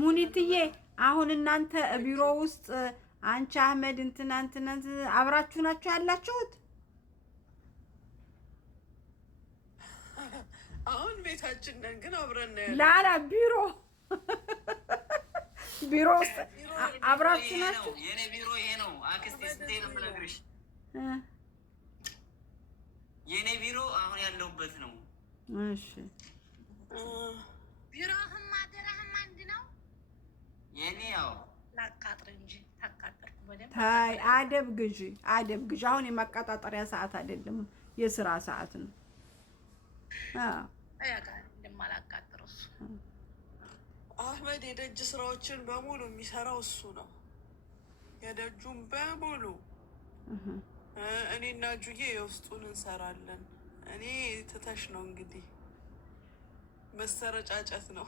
ሙኒትዬ አሁን እናንተ ቢሮ ውስጥ አንቺ አህመድ እንትና አብራችሁ ናችሁ ያላችሁት? አሁን ቤታችን ነን ግን አብረን ነው ያለው። ላላ ቢሮ ውስጥ አብራችሁ ናችሁ? የኔ ቢሮ ይሄ ነው። አክስቴ ስንቴ ነው የምነግርሽ? የኔ ቢሮ አሁን ያለሁበት ነው። እሺ ቢሮህም ማደራህም አንድ ነው። የኔ ያው ላቃጥር እንጂ ታቃጥርኩ በደምብ። ታይ አደብ ግዢ። አሁን የማቀጣጠሪያ ሰዓት አይደለም፣ የስራ ሰዓት ነው። አያጋር እንደማላቃጥር እሱ አህመድ የደጅ ስራዎችን በሙሉ የሚሰራው እሱ ነው። የደጁን በሙሉ እኔና ጁዬ የውስጡን እንሰራለን። እኔ ትተሽ ነው እንግዲህ መሰረጫጨት ነው።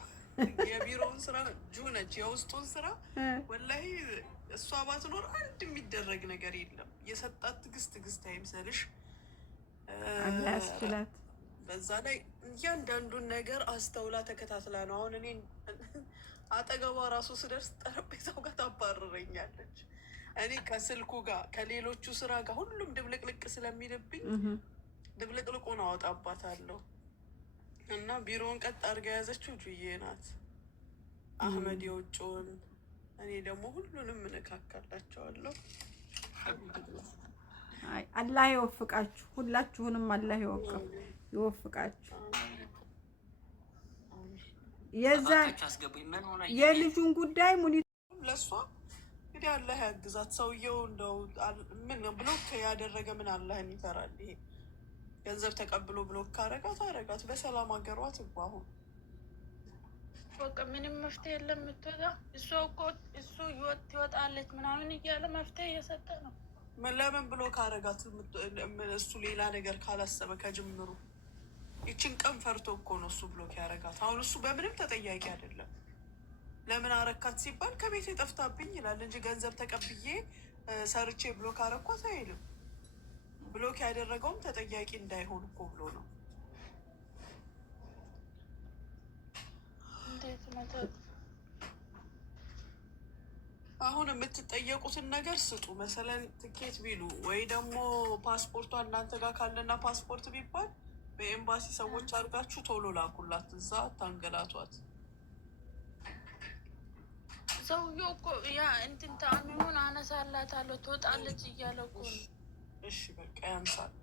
የቢሮውን ስራ ጁ ነች፣ የውስጡን ስራ ወላሂ እሷ ባትኖር አንድ የሚደረግ ነገር የለም። የሰጣት ትግስት አይምሰልሽ። አላስችላት በዛ ላይ እያንዳንዱን ነገር አስተውላ ተከታትላ ነው። አሁን እኔ አጠገቧ ራሱ ስደርስ ጠረጴዛው ጋር ታባረረኛለች። እኔ ከስልኩ ጋር ከሌሎቹ ስራ ጋር ሁሉም ድብልቅልቅ ስለሚልብኝ ድብልቅልቁን አወጣባታለሁ እና ቢሮውን ቀጥ አድርጋ የያዘችው ጁዬ ናት። አህመድ የውጭውን፣ እኔ ደግሞ ሁሉንም እነካካላቸዋለሁ። አላህ ይወፍቃችሁ፣ ሁላችሁንም አላህ ይወፍቃችሁ። የልጁን ጉዳይ ሙኒት ለሷ እንግዲህ አላህ ያግዛት። ሰውየው እንደው ምን ብሎክ ያደረገ ምን አላህን ይፈራል? ይሄ ገንዘብ ተቀብሎ ብሎክ ካረጋት በሰላም ሀገሯ ትግባ። አሁን በቃ ምንም መፍትሄ የለም። እሱ ይወጣለች ምናምን እያለ መፍትሄ እየሰጠ ነው። ለምን ብሎ ካረጋት እሱ ሌላ ነገር ካላሰበ ከጅምሩ ይችን ቀን ፈርቶ እኮ ነው እሱ ብሎክ ያረጋት። አሁን እሱ በምንም ተጠያቂ አይደለም። ለምን አረካት ሲባል ከቤት የጠፍታብኝ ይላል እንጂ ገንዘብ ተቀብዬ ሰርቼ ብሎክ አረኳት አይልም። ብሎክ ያደረገውም ተጠያቂ እንዳይሆን እኮ ብሎ ነው። አሁን የምትጠየቁትን ነገር ስጡ። መሰለን ትኬት ቢሉ ወይ ደግሞ ፓስፖርቷ እናንተ ጋር ካለና ፓስፖርት ቢባል በኤምባሲ ሰዎች አድርጋችሁ ቶሎ ላኩላት። እዛ ታንገላቷት። ሰውዬው እኮ ያ እንትን ታሚሙን አነሳላታለሁ ትወጣለች እያለ እኮ ነው። እሺ በቃ ያንሳላት።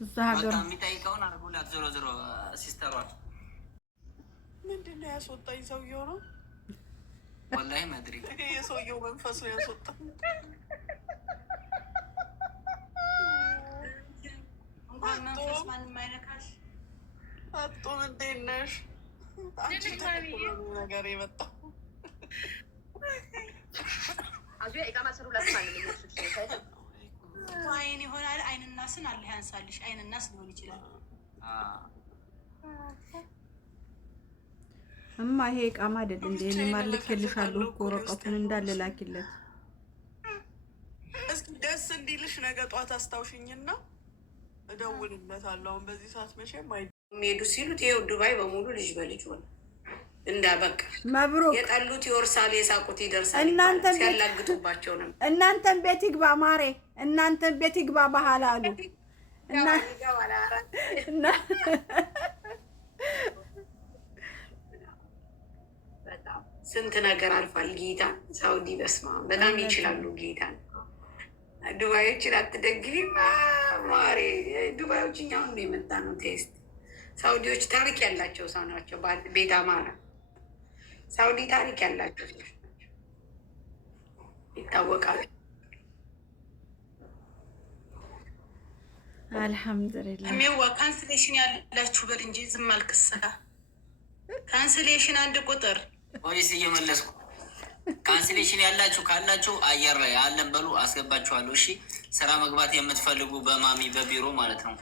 እዛ ሀገር የሚጠይቀውን አድርጉላት። ዞሮ ሲስተሯል ምንድን ነው ያስወጣኝ? ሰውየው ነው ወላሂ መድሪ። ይሄ የሰውየው መንፈስ ነው ያስወጣኝ። መንፈስ ማንም አይነካሽ። አጡም እንዴት ነሽ? አንቺ ነገር የመጣው አይን ይሆናል። አይንና ስን አለ ያንሳልሽ። አይንና ስን ሊሆን ይችላል። እማ ይሄ እቃማ አይደል እንዴ? ልኬልሻለሁ እኮ ወረቀቱን እንዳለ ላኪለት። እስኪ ደስ እንዲልሽ ነገ ጧት አስታውሽኝና እደውልለታለሁ። አሁን በዚህ ሰዓት መቼም የሚሄዱ ሲሉት ይኸው ዱባይ በሙሉ ልጅ በልጅ ሆነ። እንዳበቃ መብሩክ። የጠሉት ይወርሳል፣ የሳቁት ይደርሳል። ሲያላግጡባቸው ነው። እናንተን ቤት ይግባ ማሬ፣ እናንተን ቤት ይግባ ባህል አሉ እና ስንት ነገር አልፏል። ጌታ ሳውዲ በስማ በጣም ይችላሉ። ጌታ ዱባዮችን አትደግፊ ማሬ። ዱባዮች እኛው ነው የመጣ ነው ቴስት። ሳውዲዎች ታሪክ ያላቸው ሰው ናቸው። ቤት አማራ ሳውዲ ታሪክ ያላቸው ሰዎች ናቸው፣ ይታወቃሉ። አልሐምዱሊላህ። ሚዋ ካንስሌሽን ያላችሁ በል እንጂ ዝም አልክስላ። ካንስሌሽን አንድ ቁጥር ፖሊስ እየመለስኩ ካንስሌሽን ያላችሁ ካላችሁ አየር ላይ አለን በሉ፣ አስገባችኋለሁ። እሺ ስራ መግባት የምትፈልጉ በማሚ በቢሮ ማለት ነው።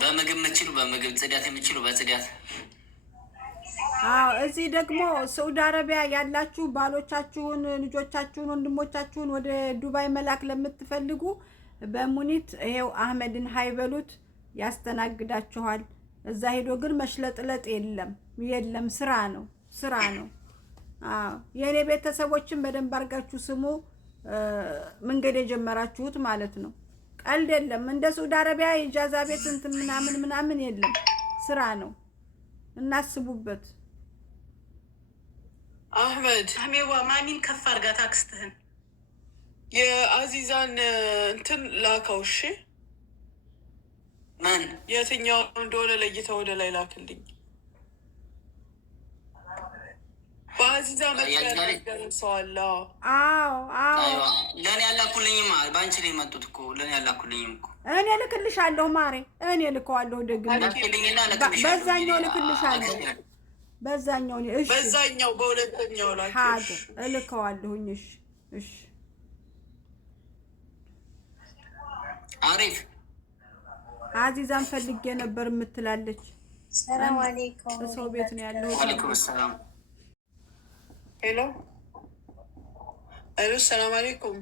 በምግብ የምትችሉ በምግብ፣ ጽዳት የምትችሉ በጽዳት እዚህ ደግሞ ሳውዲ አረቢያ ያላችሁ ባሎቻችሁን፣ ልጆቻችሁን፣ ወንድሞቻችሁን ወደ ዱባይ መላክ ለምትፈልጉ በሙኒት ይሄው አህመድን ሃይበሉት ያስተናግዳችኋል። እዛ ሄዶ ግን መሽለጥለጥ የለም፣ ስራ ነው። የኔ ቤተሰቦችን በደንብ አድርጋችሁ ስሙ። መንገድ የጀመራችሁት ማለት ነው። ቀልድ የለም። እንደ ሳውዲ አረቢያ ኢጃዛ ቤት እንትን ምናምን የለም፣ ስራ ነው። እናስቡበት። አህመድ አህሜዋ ማሚን ከፍ አድርጋ ታክስትህን የአዚዛን እንትን ላከው። እሺ ምን የትኛው እንደሆነ ለይተህ ወደ ላይ ላክልኝ። በአዚዛ መደረሰዋለ። ለእኔ ያላኩልኝማ በአንቺ ላይ መጡት እኮ ለእኔ ያላኩልኝም እኮ እኔ ልክልሻለሁ ማሬ፣ እኔ ልከዋለሁ። በዛኛው ልክልሻለሁ፣ በዛኛው በሁለተኛው ላይ እልከዋለሁኝ። እሺ አሪፍ። አዚዛን ፈልጌ ነበር የምትላለች። ሰላም አለይኩም። ሰው ቤት ነው ያለው። ወአለይኩም ሰላም። الو السلام عليكم.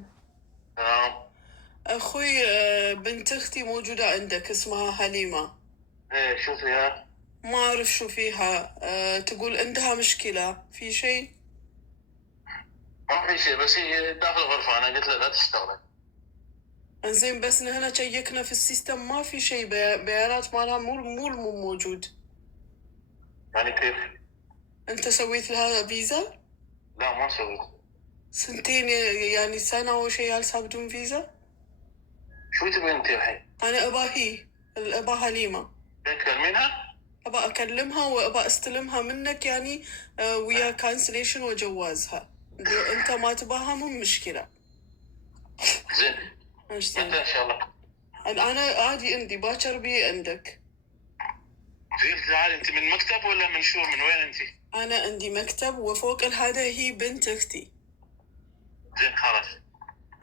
اخوي بنت اختي موجودة عندك اسمها حليمة. ايه شو فيها؟ ما اعرف شو فيها. تقول عندها مشكلة في شيء؟ ما في شيء، بس هي داخل الغرفة، انا قلت لها لا تشتغلي. انزين بس هنا شيكنا في السيستم ما في شيء، بيانات مالها مو موجود. يعني كيف؟ انت سويت لها فيزا؟ لا ما سويت. سنتين يعني سنة أو شيء هالسا بدون فيزا؟ شو تبي انت الحين؟ أنا أبا حليمة. تكلمينها؟ أبا أكلمها وأبا أستلمها منك يعني ويا كانسليشن وجوازها. أنت ما تباها مو مشكلة. زين. متى إن شاء الله؟ أنا عادي عندي باكر بي عندك. زين تعالي أنت من مكتب ولا من شو؟ من وين أنت؟ أنا عندي مكتب وفوق هذا هي بنت أختي. زين خلاص.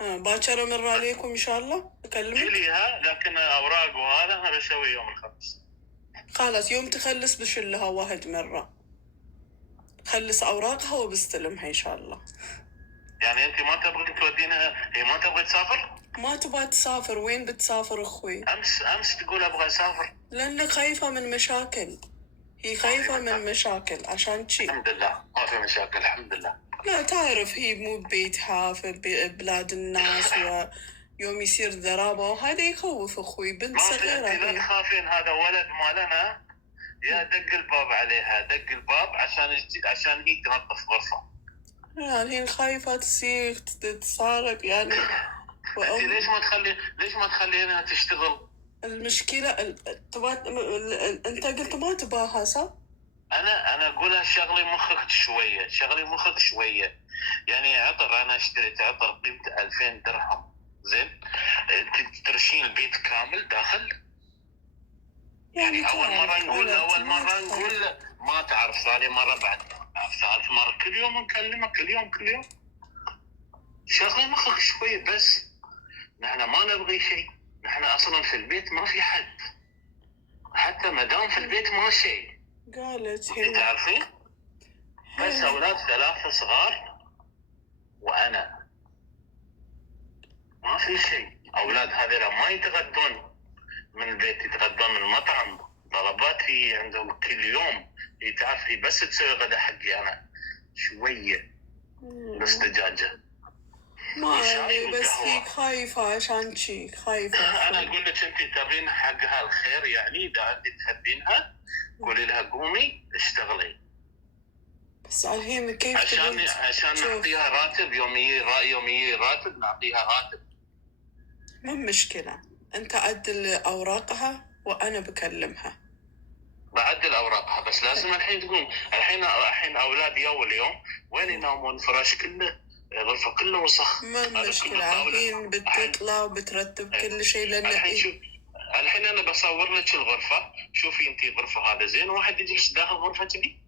باكر أمر عليكم إن شاء الله. أكلمك. ليها لكن أوراق وهذا أنا بسوي يوم الخميس. خلاص يوم تخلص بشلها واحد مرة. خلص أوراقها وبستلمها إن شاء الله. يعني أنت ما تبغين تودينها؟ هي ما تبغي تسافر؟ ما تبغى تسافر. وين بتسافر أخوي؟ أمس تقول أبغى أسافر. لأنك خايفة من مشاكل. هي خايفة من مشاكل عشان شي. الحمد لله ما في مشاكل الحمد لله. لا تعرف هي مو ببيتها في بلاد الناس، ويوم يصير ضرابة وهذا يخوف أخوي. بنت صغيرة. إذا تخافين هذا ولد مالنا يا دق الباب عليها، دق الباب عشان هي تنظف غرفة. الحين خايفة تصير تسارق يعني. ليش ما تخلينها تشتغل؟ المشكلة أنت قلت ما تباها صح؟ أنا أقولها شغلي مخك شوية. يعني عطر، أنا اشتريت عطر قيمته 2000 درهم. زين ترشين البيت كامل داخل. يعني أول مرة نقول ما تعرف، ثاني مرة بعد ثالث مرة كل يوم نكلمك كل يوم. شغلي مخك شوية بس. نحن ما نبغي شيء، نحن أصلا في البيت ما في حد، حتى مدام في البيت ما شيء. قالت هي تعرفين؟ بس أولاد 3 صغار وأنا ما في شيء. أولاد هذول ما يتغدون من البيت، يتغدون من المطعم. طلبات هي عندهم كل يوم. هي تعرف هي بس تسوي غدا حقي أنا شوية بس دجاجة. ما يعني بس هي خايفة عشان شي خايفة. أنا أقول لك أنت تبين حقها الخير، يعني إذا أنت تحبينها قولي لها قومي اشتغلي. بس الحين كيف عشان نعطيها راتب يومي راتب، نعطيها راتب. ما مشكلة. أنت عدل أوراقها وأنا بكلمها. بعدل أوراقها بس لازم الحين تقوم. الحين أولاد اليوم وين ينامون؟ الفراش كله، الغرفة كله وسخ. ما مشكلة. الحين بتطلع وبترتب كل شيء. لأن الحين أنا بصور لك الغرفة. شوفي أنت الغرفة هذا زين، واحد يجلس داخل غرفة كذي.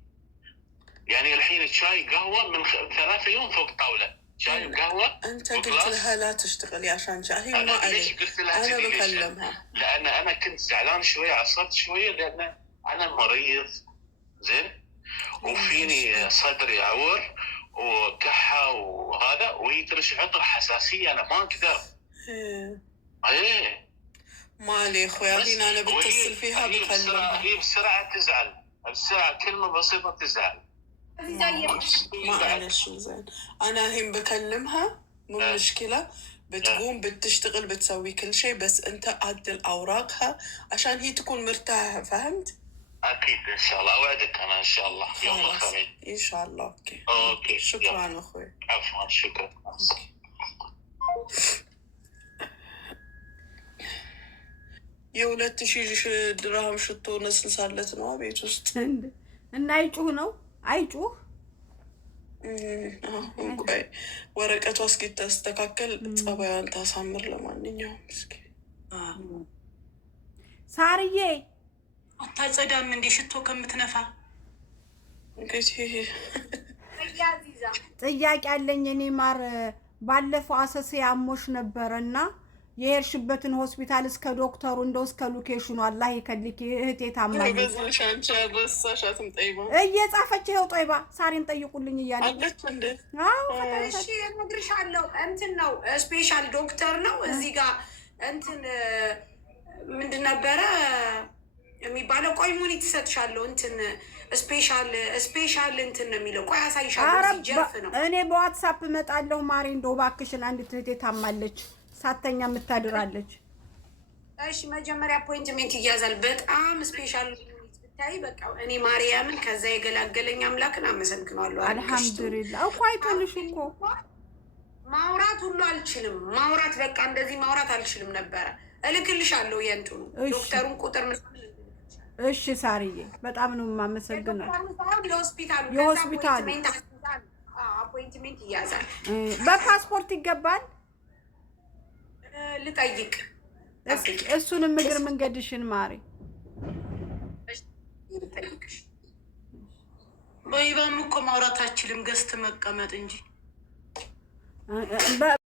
يعني الحين الشاي قهوة من 3 يوم فوق طاولة، شاي وقهوة. أنت قلت لها لا تشتغلي عشان هي ما ليش قلت لها أنا كذي؟ بكلمها. لأن أنا كنت زعلان شوية، عصبت شوية لأن أنا مريض. زين وفيني صدري عور وكحه وهذا، وهي ترش عطر حساسيه انا ما اقدر. ايه مالي اخويا هنا انا بتصل فيها بكلمها. هي بسرعه تزعل، بسرعه كلمه بسيطه تزعل. معلش زين، انا هين بكلمها مو مشكله، بتقوم بتشتغل بتسوي كل شيء، بس انت عدل اوراقها عشان هي تكون مرتاحه، فهمت؟ اكيد ان شاء الله، اوعدك انا ان شاء الله يوم الخميس ان شاء الله. اوكي شكرا اخوي. عفوا شكرا. የሁለት ሺህ ድርሃም ሽቶ ነስንሳለት ነው ቤት ውስጥ እና አይጩህ ነው አይጩህ። ቆይ ወረቀቷ እስኪተስተካከል ጸባዩን ታሳምር። ለማንኛውም እስኪ ሳርዬ አታጸዳም እንዴ ሽቶ ከምትነፋ? እንግዲህ ጥያቄ አለኝ እኔ ማር። ባለፈው አሰሴ አሞሽ ነበረና የሄድሽበትን ሆስፒታል እስከ ዶክተሩ እንደው እስከ ሎኬሽኑ አላህ ይከልክ እህቴ ታማኝ በዛሻንቻ ረሳሻትም ጠይባ እየጻፈች ይኸው ጠይባ ሳሪን ጠይቁልኝ እያለች አለች እንዴ? አዎ እሺ እነግርሻለሁ። እንትን ነው ስፔሻል ዶክተር ነው እዚህ ጋር እንትን ምንድን ነበረ የሚባለው? ቆይ ሙኒት ትሰጥሻለሁ። እንትን ስፔሻል እንትን ነው የሚለው። ቆይ አሳይሻለሁ። ጀርፍ ነው። እኔ በዋትስአፕ እመጣለሁ ማሬ። እንደው እባክሽን አንዲት እህቴ ታማለች፣ ሳተኛ የምታድራለች። እሺ መጀመሪያ አፖይንትሜንት ይያዛል። በጣም ስፔሻል ብታይ በቃ እኔ ማርያምን ከዛ የገላገለኝ አምላክን አመሰግናለሁ። አልሐምዱሊላህ። እኮ አይቶልሽ እኮ ማውራት ሁሉ አልችልም። ማውራት በቃ እንደዚህ ማውራት አልችልም ነበረ። እልክልሻለሁ የእንትኑ ዶክተሩን ቁጥር። እሺ ሳርዬ በጣም ነው የማመሰግነው። የሆስፒታሉ አፖይንትሜንት ይያዛል። በፓስፖርት ይገባል። ልጠይቅ እሱንም እግር መንገድሽን ማሪ። በይባም እኮ ማውራት አችልም ገዝት መቀመጥ እንጂ